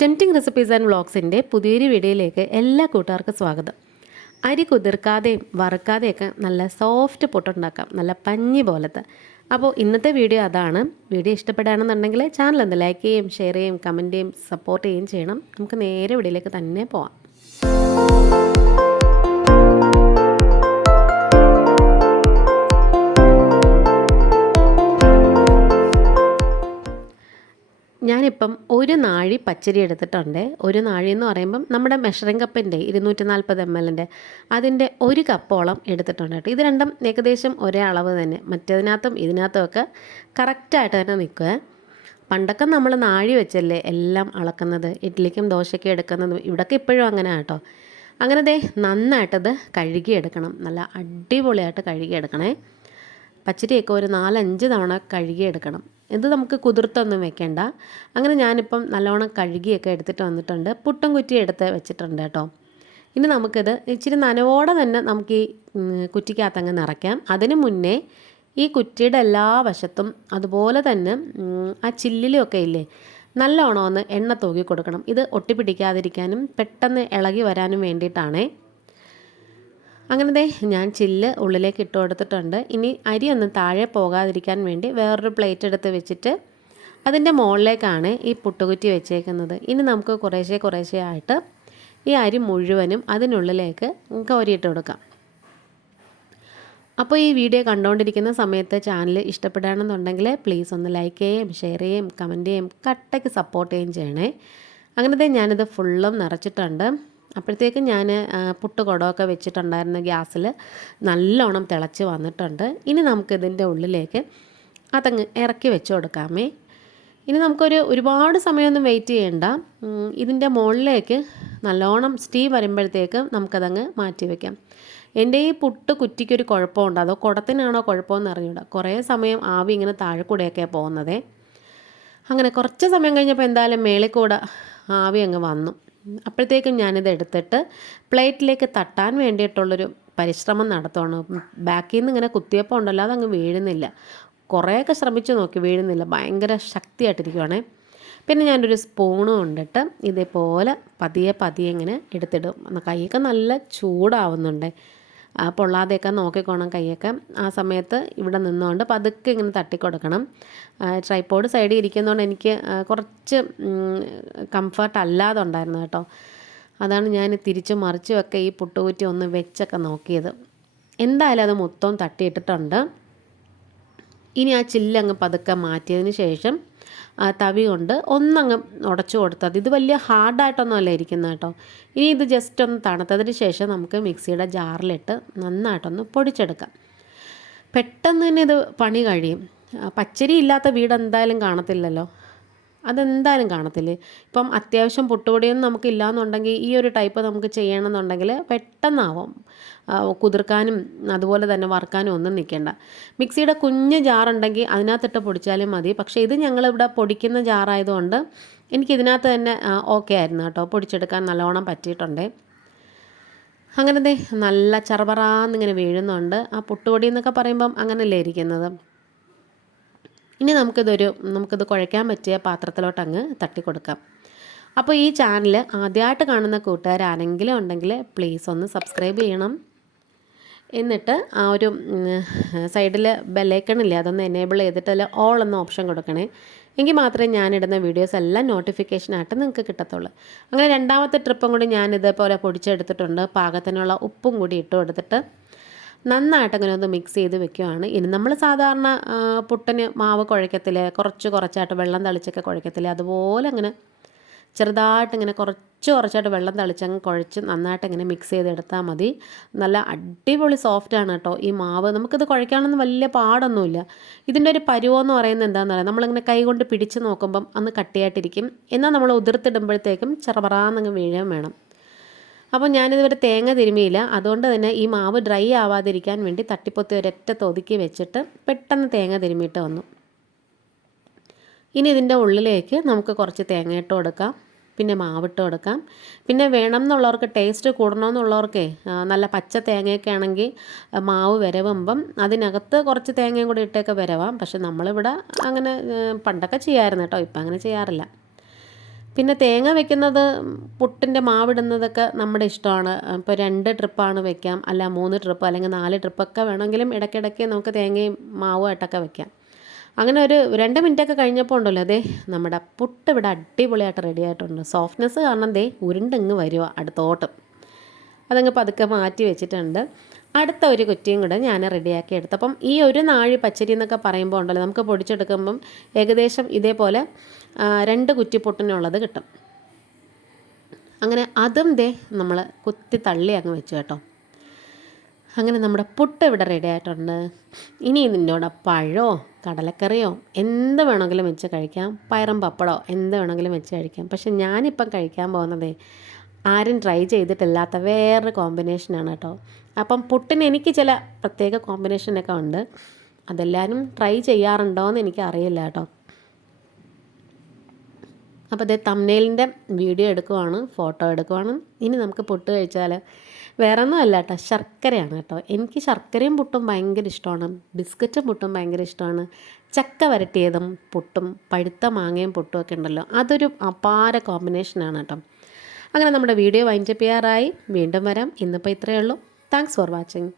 Tempting recipes and വ്ളോഗ്സിന്റെ പുതിയൊരു വീഡിയോയിലേക്ക് എല്ലാ കൂട്ടുകാർക്കും സ്വാഗതം. അരി കുതിർക്കാതെയും വറുക്കാതെയൊക്കെ നല്ല സോഫ്റ്റ് പൊട്ടുണ്ടാക്കാം നല്ല പഞ്ഞി പോലത്തെ. അപ്പോൾ ഇന്നത്തെ വീഡിയോ അതാണ്. വീഡിയോ ഇഷ്ടപ്പെടുകയാണെന്നുണ്ടെങ്കിൽ ചാനൽ ഒന്ന് ലൈക്ക് ചെയ്യും ഷെയർ ചെയ്യും കമന്റ് ചെയ്യും സപ്പോർട്ട് ചെയ്യുകയും ചെയ്യണം. നമുക്ക് നേരെ വീഡിയോയിലേക്ക് തന്നെ പോവാം. ഞാനിപ്പം ഒരു നാഴി പച്ചരി എടുത്തിട്ടുണ്ട്. ഒരു നാഴി എന്ന് പറയുമ്പം നമ്മുടെ മെഷറിംഗ് കപ്പിന്റെ ഇരുന്നൂറ്റി നാൽപ്പത് എം എല്ലിന്റെ അതിന്റെ ഒരു കപ്പോളം എടുത്തിട്ടുണ്ട് കേട്ടോ. ഇത് രണ്ടും ഏകദേശം ഒരേ അളവ് തന്നെ. മറ്റേതിനകത്തും ഇതിനകത്തും ഒക്കെ കറക്റ്റായിട്ട് തന്നെ നിൽക്കുക പണ്ടൊക്കെ നമ്മൾ നാഴി വെച്ചല്ലേ എല്ലാം അളക്കുന്നത്? ഇഡ്ഡലിക്കും ദോശയ്ക്കും എടുക്കുന്നതും ഇവിടൊക്കെ ഇപ്പോഴും അങ്ങനെ കേട്ടോ അങ്ങനെ ദേ നന്നായിട്ടത് കഴുകിയെടുക്കണം. നല്ല അടിപൊളിയായിട്ട് കഴുകിയെടുക്കണേ. പച്ചരിയൊക്കെ ഒരു നാലഞ്ച് തവണ കഴുകിയെടുക്കണം. ഇത് നമുക്ക് കുതിർത്തൊന്നും വെക്കേണ്ട. അങ്ങനെ ഞാനിപ്പം നല്ലോണം കഴുകിയൊക്കെ എടുത്തിട്ട് വന്നിട്ടുണ്ട്. പുട്ടും കുറ്റി എടുത്ത് വെച്ചിട്ടുണ്ട് കേട്ടോ. ഇനി നമുക്കിത് ഇച്ചിരി നനവോടെ തന്നെ നമുക്ക് ഈ കുറ്റിക്കകത്തങ്ങ് നിറയ്ക്കാം. അതിന് മുന്നേ ഈ കുറ്റിയുടെ എല്ലാ വശത്തും അതുപോലെ തന്നെ ആ ചില്ലിലൊക്കെ ഇല്ലേ നല്ലോണം ഒന്ന് എണ്ണ തൂക്കി കൊടുക്കണം. ഇത് ഒട്ടിപ്പിടിക്കാതിരിക്കാനും പെട്ടെന്ന് ഇളകി വരാനും വേണ്ടിയിട്ടാണേ. അങ്ങനെ ദേ ഞാൻ ചില്ല് ഉള്ളിലേക്ക് ഇട്ട് കൊടുത്തിട്ടുണ്ട്. ഇനി അരി ഒന്ന് താഴെ പോകാതിരിക്കാൻ വേണ്ടി വേറൊരു പ്ലേറ്റ് എടുത്ത് വെച്ചിട്ട് അതിന്റെ മുകളിലേക്കാണ് ഈ പുട്ടുകുറ്റി വെച്ചേക്കുന്നത്. ഇനി നമുക്ക് കുറേശ്ശെ കുറേശ്ശെ ആയിട്ട് ഈ അരി മുഴുവനും അതിനുള്ളിലേക്ക് കോരിയിട്ട് കൊടുക്കാം. അപ്പോൾ ഈ വീഡിയോ കണ്ടുകൊണ്ടിരിക്കുന്ന സമയത്ത് ചാനൽ ഇഷ്ടപ്പെടുകയാണെന്നുണ്ടെങ്കിൽ പ്ലീസ് ഒന്ന് ലൈക്ക് ചെയ്യുകയും ഷെയർ ചെയ്യുകയും കമന്റ് ചെയ്യുകയും കട്ടയ്ക്ക് സപ്പോർട്ട് ചെയ്യുകയും ചെയ്യണേ. അങ്ങനത്തെ ഞാനിത് ഫുള്ളും നിറച്ചിട്ടുണ്ട്. അപ്പോഴത്തേക്കും ഞാൻ പുട്ട് കുടമൊക്കെ വെച്ചിട്ടുണ്ടായിരുന്ന ഗ്യാസിൽ നല്ലോണം തിളച്ച് വന്നിട്ടുണ്ട്. ഇനി നമുക്കിതിന്റെ ഉള്ളിലേക്ക് അതങ്ങ് ഇറക്കി വെച്ച് കൊടുക്കാമേ. ഇനി നമുക്കൊരു ഒരുപാട് സമയമൊന്നും വെയിറ്റ് ചെയ്യേണ്ട. ഇതിന്റെ മുകളിലേക്ക് നല്ലോണം സ്റ്റീ വരുമ്പോഴത്തേക്ക് നമുക്കതങ്ങ് മാറ്റി വയ്ക്കാം എന്റെ ഈ പുട്ട് കുറ്റിക്കൊരു കുഴപ്പമുണ്ട്. അതോ കുടത്തിനാണോ കുഴപ്പമെന്ന് അറിഞ്ഞൂടാ. കുറേ സമയം ആവി ഇങ്ങനെ താഴെ കൂടെയൊക്കെ പോകുന്നതേ. അങ്ങനെ കുറച്ച് സമയം കഴിഞ്ഞപ്പോൾ എന്തായാലും മേളിൽ കൂടെ ആവി അങ്ങ് വന്നു. അപ്പോഴത്തേക്കും ഞാനിത് എടുത്തിട്ട് പ്ലേറ്റിലേക്ക് തട്ടാൻ വേണ്ടിയിട്ടുള്ളൊരു പരിശ്രമം നടത്തുകയാണ് ബാക്കിൽ നിന്ന് ഇങ്ങനെ കുത്തിയപ്പോൾ ഉണ്ടല്ലോ അതങ്ങ് വീഴുന്നില്ല. കുറേയൊക്കെ ശ്രമിച്ചു നോക്കി വീഴുന്നില്ല. ഭയങ്കര ശക്തിയായിട്ടിരിക്കുവാണേ. പിന്നെ ഞാനൊരു സ്പൂണും കൊണ്ടിട്ട് ഇതേപോലെ പതിയെ പതിയെ ഇങ്ങനെ എടുത്തിടും. കൈയൊക്കെ നല്ല ചൂടാവുന്നുണ്ട്. പൊള്ളാതെയൊക്കെ നോക്കിക്കോണം കൈയൊക്കെ. ആ സമയത്ത് ഇവിടെ നിന്നുകൊണ്ട് പതുക്കെ ഇങ്ങനെ തട്ടിക്കൊടുക്കണം. ട്രൈപ്പോഡ് സൈഡിൽ ഇരിക്കുന്നതുകൊണ്ട് എനിക്ക് കുറച്ച് കംഫർട്ട് അല്ലാതെ ഉണ്ടായിരുന്നു കേട്ടോ. അതാണ് ഞാൻ തിരിച്ചു മറിച്ചുമൊക്കെ ഈ പുട്ടുകുറ്റി ഒന്ന് വെച്ചൊക്കെ നോക്കിയത്. എന്തായാലും അത് മൊത്തം തട്ടിയിട്ടിട്ടുണ്ട്. ഇനി ആ ചില്ലങ്ങ് പതുക്കെ മാറ്റിയതിന് ശേഷം തവി കൊണ്ട് ഒന്നങ്ങ് ഉടച്ചു കൊടുത്തത് ഇത് വലിയ ഹാർഡായിട്ടൊന്നും അല്ല ഇരിക്കുന്നത് കേട്ടോ. ഇനി ഇത് ജസ്റ്റ് ഒന്ന് തണുത്തതിന് ശേഷം നമുക്ക് മിക്സിയുടെ ജാറിലിട്ട് നന്നായിട്ടൊന്ന് പൊടിച്ചെടുക്കാം. പെട്ടെന്ന് തന്നെ ഇത് പണി കഴിയും. പച്ചരി ഇല്ലാത്ത വീട് എന്തായാലും കാണത്തില്ലല്ലോ. അതെന്തായാലും കാണത്തില്ലേ? ഇപ്പം അത്യാവശ്യം പൊട്ടുപൊടിയൊന്നും നമുക്ക് ഇല്ലയെന്നുണ്ടെങ്കിൽ ഈ ഒരു ടൈപ്പ് നമുക്ക് ചെയ്യണമെന്നുണ്ടെങ്കിൽ പെട്ടെന്നാവും. കുതിർക്കാനും അതുപോലെ തന്നെ വറുക്കാനും ഒന്നും നിൽക്കേണ്ട. മിക്സിയുടെ കുഞ്ഞ് ജാറുണ്ടെങ്കിൽ അതിനകത്തിട്ട് പൊടിച്ചാലും മതി. പക്ഷേ ഇത് ഞങ്ങളിവിടെ പൊടിക്കുന്ന ജാറായതുകൊണ്ട് എനിക്കിതിനകത്ത് തന്നെ ഓക്കെ ആയിരുന്നു കേട്ടോ. പൊടിച്ചെടുക്കാൻ നല്ലോണം പറ്റിയിട്ടുണ്ട്. അങ്ങനത്തെ നല്ല ചറപറാന്നിങ്ങനെ വീഴുന്നുണ്ട്. ആ പുട്ടുപൊടി എന്നൊക്കെ പറയുമ്പം അങ്ങനെയല്ലേ ഇരിക്കുന്നത്. ഇനി നമുക്കിതൊരു നമുക്കിത് കുഴയ്ക്കാൻ പറ്റിയ പാത്രത്തിലോട്ട് അങ്ങ് തട്ടി കൊടുക്കാം അപ്പോൾ ഈ ചാനൽ ആദ്യമായിട്ട് കാണുന്ന കൂട്ടുകാർ ആരെങ്കിലും ഉണ്ടെങ്കിൽ പ്ലീസ് ഒന്ന് സബ്സ്ക്രൈബ് ചെയ്യണം. എന്നിട്ട് ആ ഒരു സൈഡിൽ ബെല്ലൈക്കണില്ലേ അതൊന്ന് എനേബിൾ ചെയ്തിട്ട് അതിൽ ഓൾ എന്ന ഓപ്ഷൻ കൊടുക്കണേ. എങ്കിൽ മാത്രമേ ഞാനിടുന്ന വീഡിയോസ് എല്ലാം നോട്ടിഫിക്കേഷനായിട്ട് നിങ്ങൾക്ക് കിട്ടത്തുള്ളൂ. അങ്ങനെ രണ്ടാമത്തെ ട്രിപ്പും കൂടി ഞാൻ ഇതേപോലെ പൊടിച്ചെടുത്തിട്ടുണ്ട്. പാകത്തിനുള്ള ഉപ്പും കൂടി ഇട്ട് കൊടുത്തിട്ട് നന്നായിട്ട് അങ്ങനെ ഒന്ന് മിക്സ് ചെയ്ത് വെക്കുകയാണ് ഇനി നമ്മൾ സാധാരണ പുട്ടിന് മാവ് കുഴക്കത്തില്ലേ കുറച്ച് കുറച്ചായിട്ട് വെള്ളം തളിച്ചൊക്കെ കുഴക്കത്തില്ലേ അതുപോലെ അങ്ങനെ ചെറുതായിട്ട് ഇങ്ങനെ കുറച്ച് കുറച്ചായിട്ട് വെള്ളം തളിച്ചങ്ങ് കുഴച്ച് നന്നായിട്ട് ഇങ്ങനെ മിക്സ് ചെയ്തെടുത്താൽ മതി. നല്ല അടിപൊളി സോഫ്റ്റ് ആണ് കേട്ടോ ഈ മാവ്. നമുക്കിത് കുഴക്കാനൊന്നും വലിയ പാടൊന്നുമില്ല. ഇതിന്റെ ഒരു പരുവമെന്ന് പറയുന്നത് എന്താണെന്ന് പറയാം നമ്മളിങ്ങനെ കൈ കൊണ്ട് പിടിച്ച് നോക്കുമ്പം അന്ന് കട്ടിയായിട്ടിരിക്കും. എന്നാൽ നമ്മൾ ഉതിർത്തിടുമ്പോഴത്തേക്കും ചെറുപറാന്നങ്ങ് വീഴാൻ വേണം. അപ്പോൾ ഞാനിതുവരെ തേങ്ങ തിരുമിയില്ല. അതുകൊണ്ട് തന്നെ ഈ മാവ് ഡ്രൈ ആവാതിരിക്കാൻ വേണ്ടി തട്ടിപ്പൊത്തി ഒരൊറ്റ തൊതുക്കി വെച്ചിട്ട് പെട്ടെന്ന് തേങ്ങ തിരുമിയിട്ട് വന്നു. ഇനി ഇതിന്റെ ഉള്ളിലേക്ക് നമുക്ക് കുറച്ച് തേങ്ങ ഇട്ട് കൊടുക്കാം. പിന്നെ മാവിട്ട് കൊടുക്കാം. പിന്നെ വേണം എന്നുള്ളവർക്ക് ടേസ്റ്റ് കൂടണമെന്നുള്ളവർക്കേ നല്ല പച്ച തേങ്ങയൊക്കെ ആണെങ്കിൽ മാവ് വരവുമ്പം അതിനകത്ത് കുറച്ച് തേങ്ങയും കൂടി ഇട്ടൊക്കെ വരവാം. പക്ഷെ നമ്മളിവിടെ അങ്ങനെ പണ്ടൊക്കെ ചെയ്യാമായിരുന്നു കേട്ടോ. ഇപ്പം അങ്ങനെ ചെയ്യാറില്ല. പിന്നെ തേങ്ങ വെക്കുന്നത് പുട്ടിന്റെ മാവിടുന്നതൊക്കെ നമ്മുടെ ഇഷ്ടമാണ്. ഇപ്പോൾ രണ്ട് ട്രിപ്പാണ് വെക്കാം അല്ല മൂന്ന് ട്രിപ്പ് അല്ലെങ്കിൽ നാല് ട്രിപ്പൊക്കെ വേണമെങ്കിലും ഇടയ്ക്കിടയ്ക്ക് നമുക്ക് തേങ്ങയും മാവുമായിട്ടൊക്കെ വെക്കാം. അങ്ങനെ ഒരു രണ്ട് മിനിറ്റൊക്കെ കഴിഞ്ഞപ്പോൾ ഉണ്ടല്ലോ അതെ നമ്മുടെ പുട്ട് ഇവിടെ അടിപൊളിയായിട്ട് റെഡി ആയിട്ടുണ്ട്. സോഫ്റ്റ്നെസ് കാരണം ദേ ഉരുണ്ടങ്ങ് വരുക അടുത്തോട്ടം. അതങ്ങ് പതുക്കെ മാറ്റി വെച്ചിട്ടുണ്ട്. അടുത്ത ഒരു കുറ്റിയും കൂടെ ഞാൻ റെഡിയാക്കി എടുത്തപ്പം ഈ ഒരു നാഴി പച്ചരി എന്നൊക്കെ പറയുമ്പോൾ ഉണ്ടല്ലോ നമുക്ക് പൊടിച്ചെടുക്കുമ്പം ഏകദേശം ഇതേപോലെ രണ്ട് കുറ്റി പൊട്ടിനുള്ളത് കിട്ടും. അങ്ങനെ അതും ദേ നമ്മൾ കുത്തി തള്ളി അങ്ങ് വെച്ചു കേട്ടോ. അങ്ങനെ നമ്മുടെ പുട്ട് ഇവിടെ റെഡി ആയിട്ടുണ്ട്. ഇനി ഇതിന്റെ പഴമോ കടലക്കറിയോ എന്ത് വേണമെങ്കിലും വെച്ച് കഴിക്കാം. പയറും പപ്പടമോ എന്ത് വേണമെങ്കിലും വെച്ച് കഴിക്കാം. പക്ഷെ ഞാനിപ്പം കഴിക്കാൻ പോകുന്നതേ ആരും ട്രൈ ചെയ്തിട്ടില്ലാത്ത വേറൊരു കോമ്പിനേഷനാണ് കേട്ടോ. അപ്പം പുട്ടിന് എനിക്ക് ചില പ്രത്യേക കോമ്പിനേഷനൊക്കെ ഉണ്ട്. അതെല്ലാവരും ട്രൈ ചെയ്യാറുണ്ടോ എന്ന് എനിക്ക് അറിയില്ല കേട്ടോ. അപ്പോൾ അതേ തമ്മനയിലിന്റെ വീഡിയോ എടുക്കുവാണ് ഫോട്ടോ എടുക്കുവാണ്. ഇനി നമുക്ക് പുട്ട് കഴിച്ചാൽ വേറെ ഒന്നും അല്ല കേട്ടോ ശർക്കരയാണ് കേട്ടോ. എനിക്ക് ശർക്കരയും പുട്ടും ഭയങ്കര ഇഷ്ടമാണ് ബിസ്ക്കറ്റും പുട്ടും ഭയങ്കര ഇഷ്ടമാണ്. ചക്ക വരട്ടിയതും പുട്ടും പഴുത്ത മാങ്ങയും പുട്ടും ഒക്കെ ഉണ്ടല്ലോ അതൊരു അപാര കോമ്പിനേഷനാണ് കേട്ടോ. അങ്ങനെ നമ്മുടെ വീഡിയോ വൈൻഡപ്പ് ചെയ്യാറായി. വീണ്ടും വരാം. ഇന്നിപ്പോൾ ഇത്രയേ ഉള്ളൂ. Thanks for watching